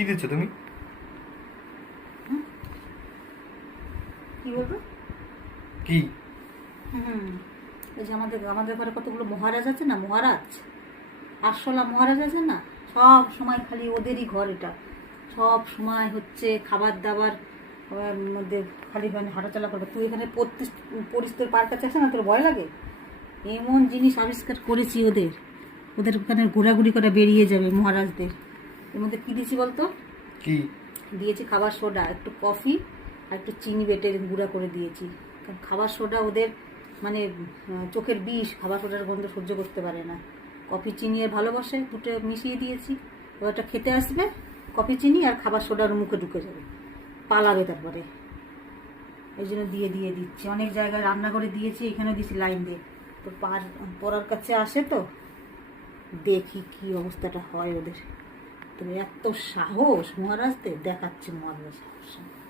কি দিচ্ছ তুমি? কি বলবো? কি? এই যে আমাদের আমাদের ঘরে কতগুলো মহারাজ আছে না, মহারাজ, আরশোলা মহারাজ আছে না, সব সময় খালি ওদেরই ঘর এটা। সব সময় হচ্ছে খাবার দাবার মধ্যে খালি মানে হাঁটাচলা করবে। তুই এখানে পরিস্থিতির পার্ক কাছে আছে না, তোর ভয় লাগে? এমন জিনিস আবিষ্কার করেছি ওদের, ওদের ওখানে ঘোরাঘুরি করে বেরিয়ে যাবে মহারাজদের। এর মধ্যে কী দিয়েছি বলতো? কি দিয়েছি খাবার সোডা, একটু কফি আর একটু চিনি বেটে গুঁড়া করে দিয়েছি। কারণ খাবার সোডা ওদের মানে চোখের বিষ, খাবার সোডার গন্ধ সহ্য করতে পারে না। কফি চিনি আর ভালোবাসে, দুটো মিশিয়ে দিয়েছি। ওটা খেতে আসবে, কফি চিনি আর খাবার সোডার মুখে ঢুকে যাবে, পালাবে তারপরে। এই জন্য দিয়ে দিচ্ছি। অনেক জায়গায় রান্নাঘরে দিয়েছি, এখানে দিয়েছি লাইন দিয়ে। তো পড়ার কাছে আসে তো, দেখি কি অবস্থাটা হয় ওদের। তবে এত সাহস মহারাজদের, দেখাচ্ছে মহারাজ সাহস।